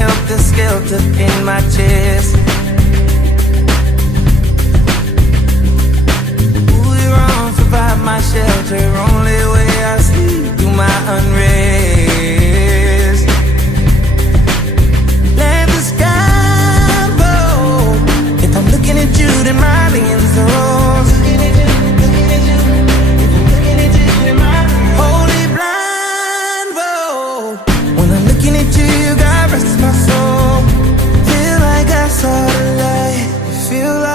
helter-skelter in my chest. Ooh, your arms provide my shelter. Only way I sleep through my unrest. Let the sky blow. If I'm looking at you, then my lens are rose. Holy blindfold. When I'm looking at you, God rest my soul. Feel like I saw the light. Feel like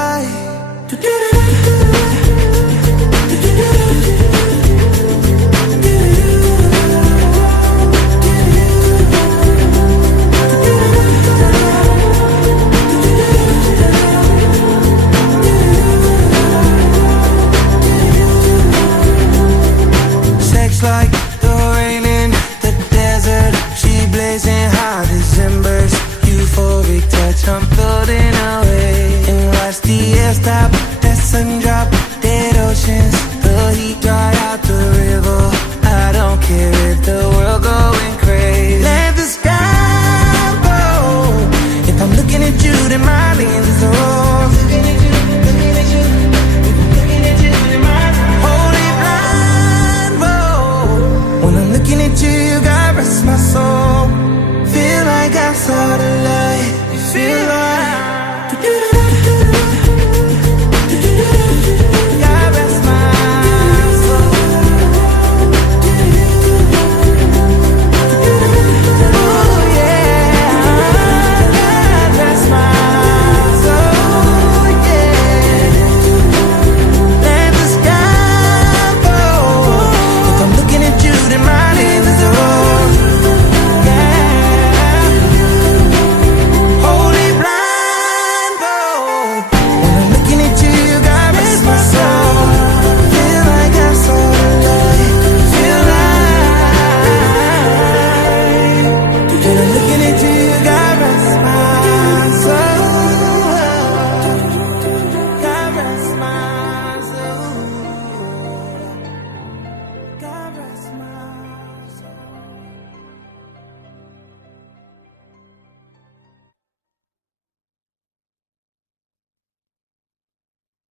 like the rain in the desert. She blazing hot as embers. Euphoric touch, I'm floating away. And watch the air stop, that sun drop. Dead oceans, the heat dry out the river. I don't care if the world going crazy. Let the sky blow. If I'm looking at you, then my lens are rose. Looking at you, God rest my soul. Feel like I saw the light. Feel like